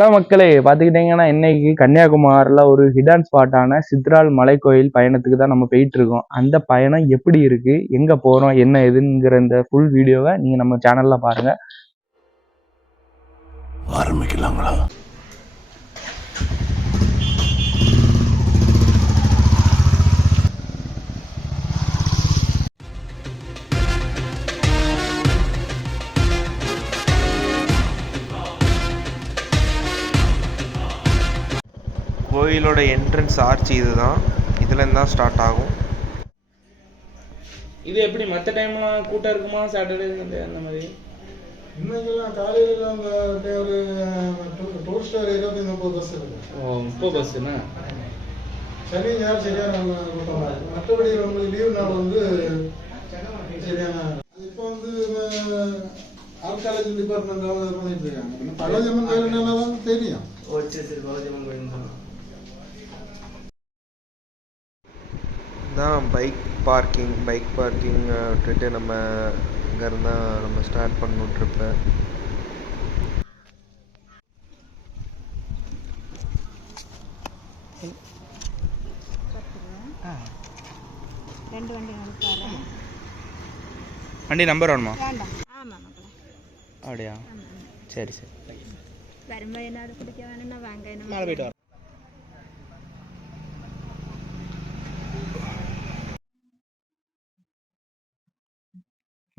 Hello மக்களே, பார்த்துக்கிட்டிங்கன்னா இன்னைக்கு கன்னியாகுமரியில் ஒரு ஹிடன் ஸ்பாட்டான சித்ரால் மலைக்கோயில் பயணத்துக்கு தான் நம்ம போயிட்டு இருக்கோம். அந்த பயணம் எப்படி இருக்கு, எங்கே போகிறோம், என்ன எதுங்கிற இந்த ஃபுல் வீடியோவை நீங்கள் நம்ம சேனலில் பாருங்கள். ஆரம்பிக்கலாங்களா? கோயிலோட என்ட்ரன்ஸ் ஆர்ச் இதுதான். இதுலேருந்து தான் ஸ்டார்ட் ஆகும். இது எப்படி மற்ற டைம்லாம் கூட்டம் இருக்குமா? சாட்டர்டே சண்டே அந்த மாதிரி? இன்னைக்கெல்லாம் காலையில் ஒரு டூரிஸ்ட் ஏரியா 30 பஸ் இருக்கு. 30 பஸ்ஸுன்னா சனி ஞாயிறு சரியான கூட்டம். மற்றபடி உங்களுக்கு லீவ் நாள் சரியான. இப்போ ஆர்காலஜி டிபார்ட்மெண்ட் பண்ணிட்டு இருக்காங்க. பலஜமன் கோயில் நல்லா தெரியும். சரி, பலஜமன் கோயில் தான் பைக் பார்க்கிங் விட்டுட்டு நம்ம இங்கேருந்து தான் நம்ம ஸ்டார்ட் பண்ணணும் ட்ரிப்பை. வண்டி நம்பர் வேணுமா? அப்படியா, சரி சரி. மேலே போயிட்டு வர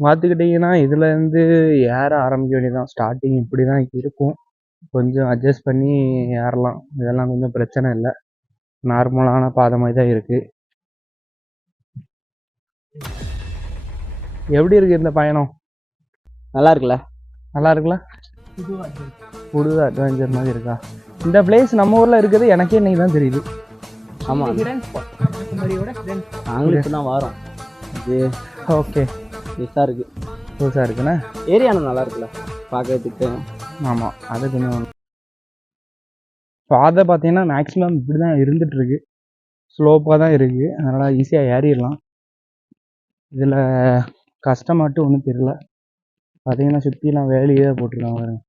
பார்த்துக்கிட்டிங்கன்னா இதுலேருந்து ஏற ஆரம்பிக்க வேண்டியதான். ஸ்டார்டிங் இப்படி தான் இருக்கும், கொஞ்சம் அட்ஜஸ்ட் பண்ணி ஏறலாம். இதெல்லாம் கொஞ்சம் பிரச்சனை இல்லை, நார்மலான பாதை மாதிரி தான் இருக்குது. எப்படி இருக்குது இந்த பயணம்? நல்லா இருக்குல்ல? புது அட்வென்ச்சர் மாதிரி இருக்கா? இந்த பிளேஸ் நம்ம ஊரில் இருக்குது, எனக்கே இன்னைக்கு தான் தெரியுது. ஆமாம், நாங்களும் தான் வரோம். ஓகே, புதுசாக இருக்குண்ணா. ஏரியானு நல்லா இருக்குல்ல பார்க்கறதுக்கு? ஆமாம், அது கொஞ்சம் பாதை பார்த்தீங்கன்னா மேக்ஸிமம் இப்படி தான் இருந்துகிட்ருக்கு, ஸ்லோப்பாக தான் இருக்குது, அதனால் ஈஸியாக ஏறிடலாம். இதில் கஷ்டமாட்டு ஒன்றும் தெரியல. பார்த்தீங்கன்னா சுற்றிலாம் வேலையே போட்டிருக்காங்க பாருங்க.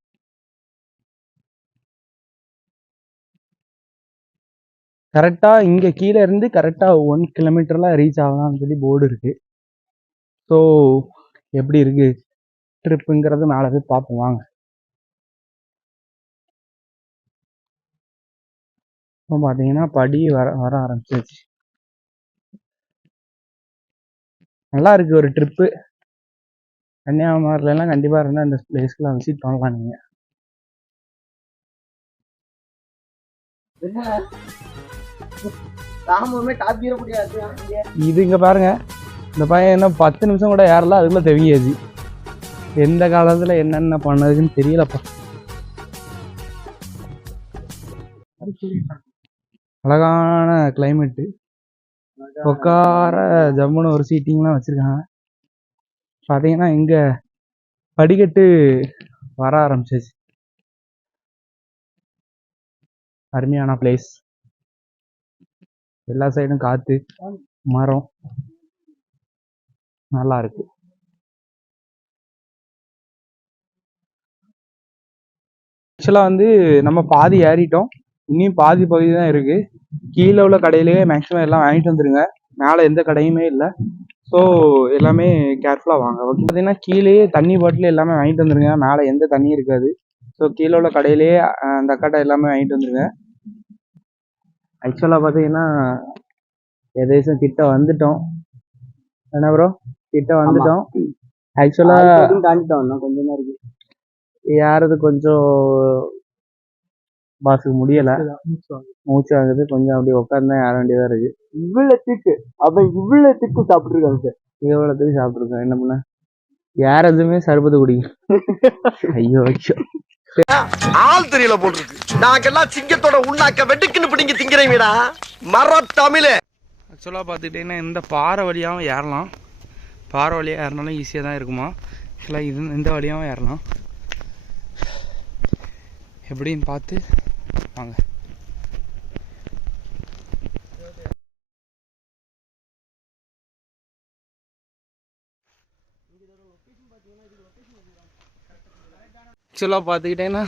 கரெக்டாக இங்கே கீழே இருந்து கரெக்டாக 1 கிலோமீட்டர்லாம் ரீச் ஆகலாம்னு சொல்லி போர்டு இருக்குது. ஸோ எப்படி இருக்கு ட்ரிப்புங்கிறது மேலே போய் பார்ப்போம் வாங்க. இப்போ பார்த்தீங்கன்னா படி வர ஆரம்பிச்சிருச்சு. நல்லா இருக்கு ஒரு ட்ரிப்பு. கன்னியாகுமரியிலலாம் கண்டிப்பாக இருந்தால் இந்த பிளேஸ்க்குலாம் விசிட் பண்ணலாம் நீங்கள். இது இங்கே பாருங்க, இந்த பையன் என்ன 10 நிமிஷம் கூட ஏறல, அதுக்குள்ள தெவியாச்சு. எந்த காலத்தில் என்னென்ன பண்ணதுன்னு தெரியலப்பா. அழகான கிளைமேட்டு, உட்கார ஜம்முன்னு ஒரு சீட்டிங்லாம் வச்சுருக்காங்க. பார்த்தீங்கன்னா இங்கே படிக்கட்டு வர ஆரம்பிச்சிச்சு. அருமையான பிளேஸ், எல்லா சைடும் காற்று, மரம், நல்லா இருக்கு. ஆக்சுவலாக நம்ம பாதி ஏறிட்டோம், இன்னும் பாதி பகுதி தான் இருக்கு. கீழே உள்ள கடையிலேயே மேக்ஸிமம் எல்லாம் வாங்கிட்டு வந்துருங்க, மேலே எந்த கடையுமே இல்லை. ஸோ எல்லாமே கேர்ஃபுல்லாக வாங்க. ஓகே, பார்த்தீங்கன்னா கீழேயே தண்ணி பாட்டில் எல்லாமே வாங்கிட்டு வந்துருங்க, மேலே எந்த தண்ணியும் இருக்காது. ஸோ கீழே உள்ள கடையிலேயே அந்த அக்காட்டை எல்லாமே வாங்கிட்டு வந்துருங்க. ஆக்சுவலாக பார்த்தீங்கன்னா எதேசும் கிட்ட வந்துட்டோம். என்ன ப்ரோ, கிட்ட வந்துட்டோம். ஆக்சுவலாக தாண்டிட்டோம், கொஞ்சம் தான் இருக்கு. யாரது கொஞ்சம் பாஸுக்கு முடியலை, மூச்சு ஆகுது கொஞ்சம், அப்படி உட்காந்து ஏற வேண்டியதாக இருக்கு. இவ்வளோத்துக்கு சாப்பிட்ருக்காங்க சார், இவ்வளோத்துக்கு சாப்பிட்ருக்கேன். என்ன பண்ண, யாரதுமே சர்பத்து குடிக்கும். ஐயோ ஆள் தெரியல போட்டுருக்கு. நாங்கெல்லாம் சிங்கத்தோட உண்ணாக்க வெட்டுக்குன்னு பிடிங்க திங்கிறீங்கடா மர தமிழ. ஆக்சுவலாக பார்த்துக்கிட்டீங்கன்னா இந்த பாறை வழியாகவும் ஏறலாம், பாறை வழியாக ஏறினாலும் ஈஸியாக தான் இருக்குமா. ஆக்சுவலாக இந்த வழியாகவும் ஏறலாம். எப்படின்னு பார்த்து வாங்க. ஆக்சுவலாக பார்த்துக்கிட்டேன்னா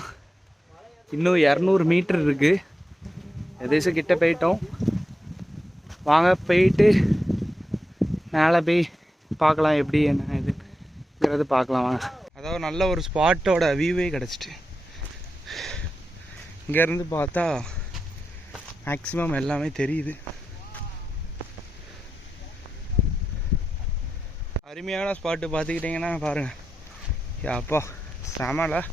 இன்னும் 200 மீட்டர் இருக்குது. எதேசம் கிட்ட போயிட்டோம். வாங்க போயிட்டு மேலே போய் பார்க்கலாம் எப்படி என்ன இதுங்கிறது பார்க்கலாம் வாங்க. அதாவது நல்ல ஒரு ஸ்பாட்டோட வியூவே கிடச்சிட்டு. இங்கேருந்து பார்த்தா மேக்ஸிமம் எல்லாமே தெரியுது. அருமையான ஸ்பாட்டு பார்த்துக்கிட்டிங்கன்னா பாருங்கள். அப்பா செமல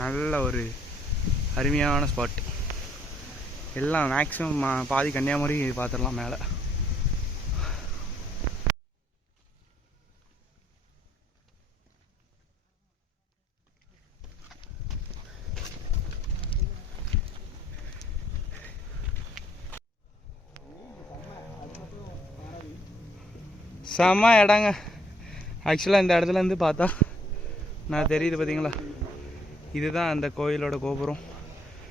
நல்ல ஒரு அருமையான ஸ்பாட்டு. எல்லாம் மேக்ஸிமம் பாதி கன்னியாகுமரி பார்த்துடலாம் மேலே. செம்ம இடங்க. ஆக்சுவலாக இந்த இடத்துலேருந்து பார்த்தா நான் தெரியுது பார்த்தீங்களா, இதுதான் அந்த கோயிலோட கோபுரம்.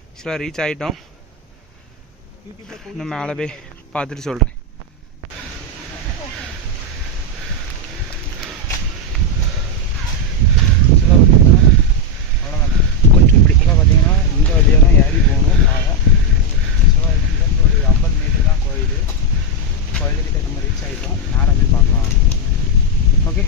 ஆக்சுவலாக ரீச் ஆகிட்டோம். இன்னும் மேலே போய் பார்த்துட்டு சொல்கிறேன். அவ்வளோதான். கொஞ்சம் இப்படி பார்த்தீங்கன்னா இந்த வழியாக தான் ஏறி போகணும். ஆக்சுவலாக இங்கேருந்து ஒரு 50 மீட்டர் தான் கோயில். கோயிலுக்கிட்ட நம்ம ரீச் ஆகிட்டோம். மேலே போய் பார்க்கலாம். ஓகே.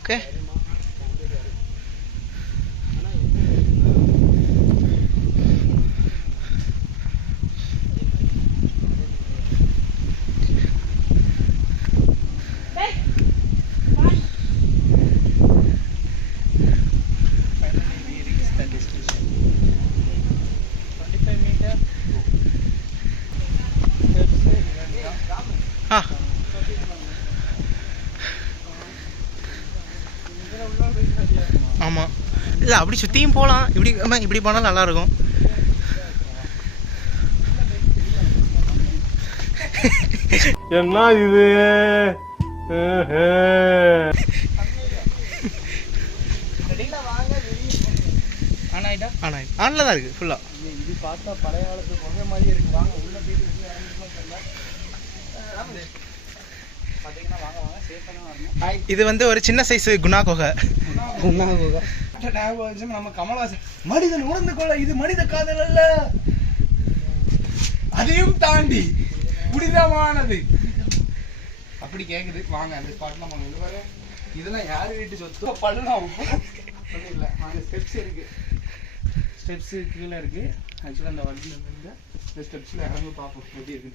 ஓகே. ஆமாம், இல்லை அப்படி சுற்றியும் போகலாம். இப்படி போனால் நல்லாயிருக்கும். என்ன இது? ஆனில் தான் இருக்குது ஃபுல்லாக. இது பார்த்தா பழைய காலத்து கொகை மாதிரி இருக்கு. வாங்க உள்ள போயிட்டு பார்த்தீங்கன்னா வாங்க வாங்க சேஃபாக வரணும். இது வந்து ஒரு சின்ன சைஸு குணா குகை. நம்ம கமலஹாசன் மனிதன் உணர்ந்து கொள்ள இது மனித காதல் அல்ல, அதையும் தாண்டி புனிதமானது அப்படி கேக்குது. வாங்க அந்த ஸ்பாட்லாம் வாங்க. இந்த பாரு, இதெல்லாம் யாரு வீட்டு சொத்து பள்ளம் இல்லை. அங்கே ஸ்டெப்ஸ் இருக்கு. ஸ்டெப்ஸு கீழே இருக்கு. ஆக்சுவலாக அந்த வண்டியில் இருந்து இந்த ஸ்டெப்ஸில் இறங்கி பார்ப்போம் எப்படி இருக்கு.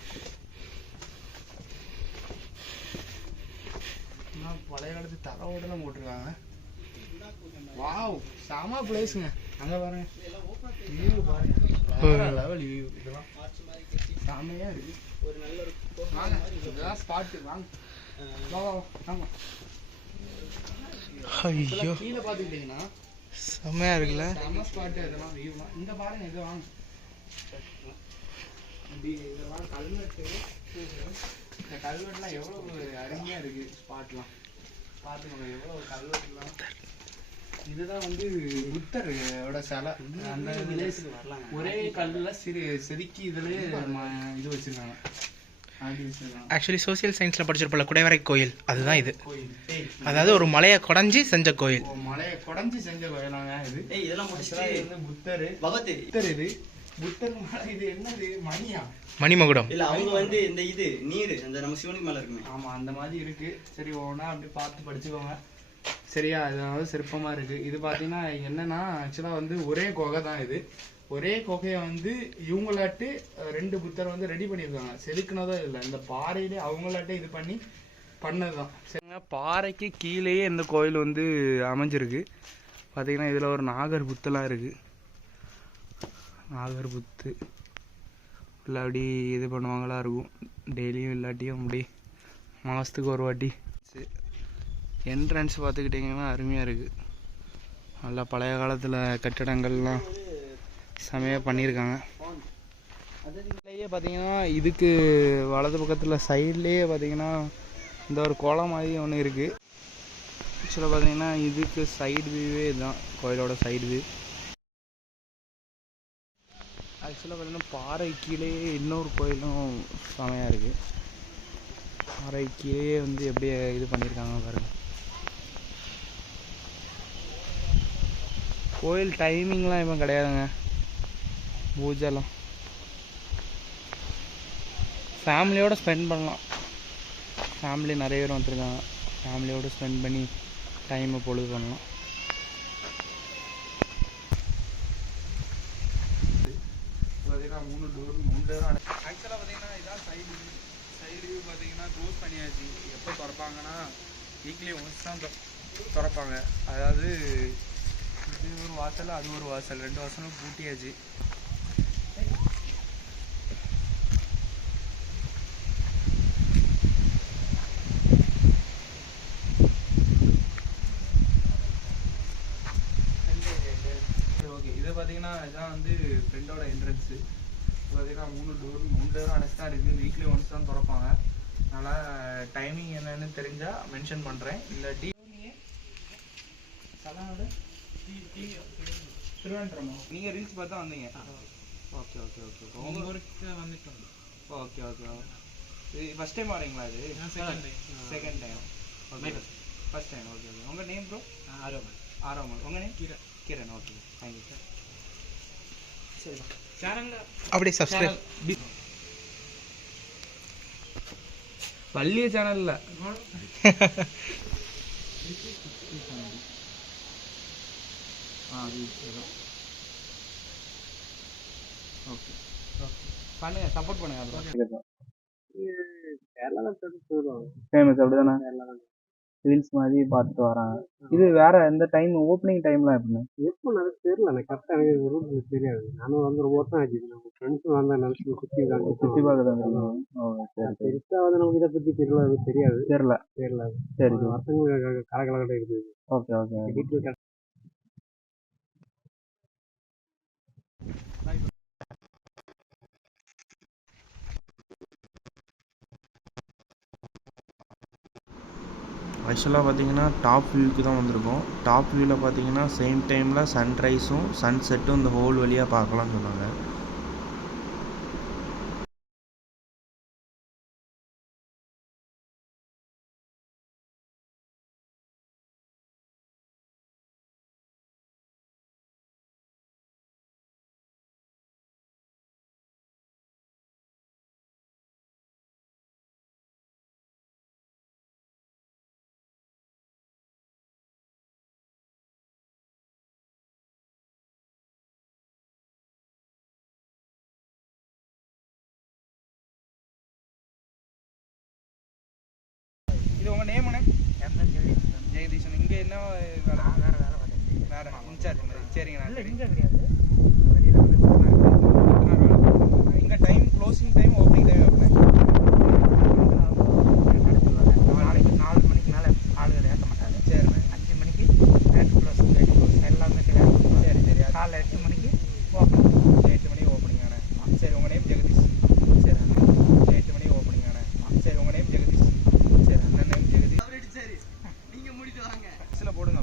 பழைய காலத்து தரவோடலாம் போட்டிருக்காங்க. வாவ், செம பிளேஸுங்க. அங்கே பாருங்க, வியூ பாருங்க, லெவல் வியூ. இதெல்லாம் செமையா இருக்கு. ஒரு நல்ல ஒரு வாங்க, இதெல்லாம் ஸ்பாட்டு. வாங்க வாங்க. ஐயோ, கீழே பார்த்துக்கிட்டீங்கன்னா செம்மையாக இருக்குல்ல, செம ஸ்பாட்டு. இதெல்லாம் வியூலாம் இங்கே பாருங்க. இதை வாங்க, இதெல்லாம் கல்வெட்டு. இந்த கல்வெட்டுலாம் எவ்வளோ அருமையா இருக்கு. ஸ்பாட்லாம் பார்த்துக்கோங்க, எவ்வளோ கல்வெட்டுலாம். இதுதான் வந்து புத்தரோட சிலை. அந்த ஒரே கல்லில் செதுக்கி இதுலேயே இது வச்சிருக்காங்க. ஆக்சுவலி சோசியல் சயின்ஸில் படிச்சிருப்பல குடைவரை கோயில், அதுதான் இது. அதாவது ஒரு மலையை குடஞ்சி செஞ்ச கோயில். மலையை குடஞ்சி செஞ்ச கோயிலாங்க இது. இதெல்லாம் முடிச்சுட்டு புத்தர். இது புத்தர் மலை. இது என்னது? மணியா? மணிமகுடம். இல்ல, அவங்க வந்து இந்த இது நீர் அந்த நம்ம சிவனுக்கு மேல இருக்குமே. ஆமா, அந்த மாதிரி இருக்கு. சரி, ஒவ்வொன்றா அப்படி பார்த்து படிச்சுக்கோங்க. சரியா? அதாவது சிற்பமா இருக்கு. இது பாத்தீங்கன்னா என்னன்னா, ஆக்சுவலா வந்து ஒரே குகை தான் இது. ஒரே குகையை வந்து இவங்களாட்டு 2 புத்தர் வந்து ரெடி பண்ணியிருக்காங்க. செதுக்குனதோ இல்லை, இந்த பாறையிலே அவங்களாட்டே இது பண்ணதுதான். சரிங்க, பாறைக்கு கீழேயே இந்த கோயில் வந்து அமைஞ்சிருக்கு. பார்த்தீங்கன்னா இதில் ஒரு நாகர் புத்தெல்லாம் இருக்கு. நாகர் புத்து இல்லை அப்படி இது பண்ணுவாங்களா இருக்கும். டெய்லியும் இல்லாட்டியும் அப்படி மாதத்துக்கு ஒரு வாட்டி. என்ட்ரன்ஸ் பார்த்துக்கிட்டிங்கன்னா அருமையாக இருக்குது. நல்லா பழைய காலத்தில் கட்டிடங்கள்லாம் செமையாக பண்ணியிருக்காங்க. அதுலேயே பார்த்தீங்கன்னா இதுக்கு வலது பக்கத்தில் சைட்லேயே பார்த்தீங்கன்னா இந்த ஒரு குளம் மாதிரி ஒன்று இருக்குது. ஆக்சுவலாக பார்த்தீங்கன்னா இதுக்கு சைடு வியூவே இதுதான் கோயிலோட சைடு வியூ. ஆக்சுவலாக பார்த்தீங்கன்னா பாறை கீழே இன்னொரு கோயிலும் செமையாக இருக்குது. பாறை கீழே வந்து எப்படி இது பண்ணியிருக்காங்க பாருங்கள். கோயில் டைமிங்லாம் இப்போ கிடையாதுங்க. பூஜைலாம் ஃபேமிலியோடு ஸ்பெண்ட் பண்ணலாம். ஃபேமிலி நிறைய பேர் வந்துருக்காங்க. ஃபேமிலியோடு ஸ்பெண்ட் பண்ணி டைமை பொழுது பண்ணலாம். பார்த்தீங்கன்னா 3 டோர் ஆக்சுவலாக பார்த்தீங்கன்னா இதான் சைடு வியூ பார்த்தீங்கன்னா க்ளோஸ் பண்ணியாச்சு. எப்போ திறப்பாங்கன்னா வீக்லி ஒன்ஸ் தான் திறப்பாங்க. அதாவது இது ஒரு வாசல், அது ஒரு வாசல், 2 வாசலும் பூட்டியாச்சு. ஓகே, இது பார்த்தீங்கன்னா இதுதான் வந்து ஃப்ரெண்டோட என்ட்ரன்ஸு. பார்த்தீங்கன்னா 3 டோரும் அடைச்சு தான் இருக்குது. வீக்லி ஒன்ஸ் தான் திறப்பாங்க. அதனால் டைமிங் என்னன்னு தெரிஞ்சால் மென்ஷன் பண்ணுறேன். இல்லாட்டி திருவனந்தபுரமா? நீங்கள் ரீல்ஸ் பார்த்து தான் வந்தீங்க? Okay okay okay. உங்கள் ஊருக்கு வந்துட்டோம். Okay okay. இது ஃபஸ்ட் டைம் வரீங்களா? இது second time. Okay, first time. Okay okay. உங்கள் நேம் ப்ரோ? ஆரோமல். உங்கள் name? Kiran. Okay, thank you sir. சரிப்பா. சேனலில் அப்படியே சப்ஸ்கிரைப். வள்ளிய சேனலில் ஓகே பண்ணுங்க, சப்போர்ட் பண்ணுங்க. அப்புறம் ஃபேமஸ் அப்படிதானே? ரீல்ஸ் மாதிரி பார்த்துட்டு வராங்க. இது வேற எந்த டைம் ஓப்பனிங் டைம்லாம் எப்படின்னு எப்போ எனக்கு தெரியல. எனக்கு கரெக்டாக எனக்கு ரூட் தெரியாது. நானும் வந்து ரொம்ப வருஷம் ஆச்சு. நம்ம ஃப்ரெண்ட்ஸும் வந்து நினச்சி சுற்றி பார்க்க தான் தெரியும். ஓ சரி சரி. பெருசாக வந்து நமக்கு இதை பற்றி தெரியாது. தெரியல. சரி சரி. வருஷங்கள் கலக்கலக்கட்ட இருக்குது. Okay okay. வீட்டில் ஆக்சுவலாக பார்த்தீங்கன்னா டாப் வியூக்கு தான் வந்திருக்கோம். டாப் வியூவில் பார்த்தீங்கன்னா சேம் டைமில் சன்ரைஸும் சன்செட்டும் இந்த ஹோல் வழியாக பார்க்கலாம்னு சொன்னாங்க. இது உங்கள் நேம் என்ன? ஜெகதீஷன். இங்கே என்ன வேலை? வேற இன்சார்ஜ் மாதிரி. சரிங்கண்ணா. இல்லை இங்கே கிடையாது. இங்கே time closing time opening time எப்படி? நாளைக்கு 4 மணிக்கு மேலே ஆளுகள் ஏற்ற மாட்டாங்க. சரிண்ணா. 5 மணிக்கு ரேட் க்ளோஸ் எல்லாமே தெரியாது. சரி சரி. காலைல 8 மணிக்கு ஓப்பனிங். 8 மணிக்கு ஓப்பனிங் ஆனே. சரி, உங்கள் நேம் ஜெகதீஷ். சரி அண்ணா. 8 மணிக்கு ஓப்பனிங் ஆனே. சரி, உங்கள் நேம் ஜெகதீஷ். சரி, அண்ணன் நேம் ஜெகதீஷ். சரி, நீங்க முடிட்டு வாங்க. போடுங்க.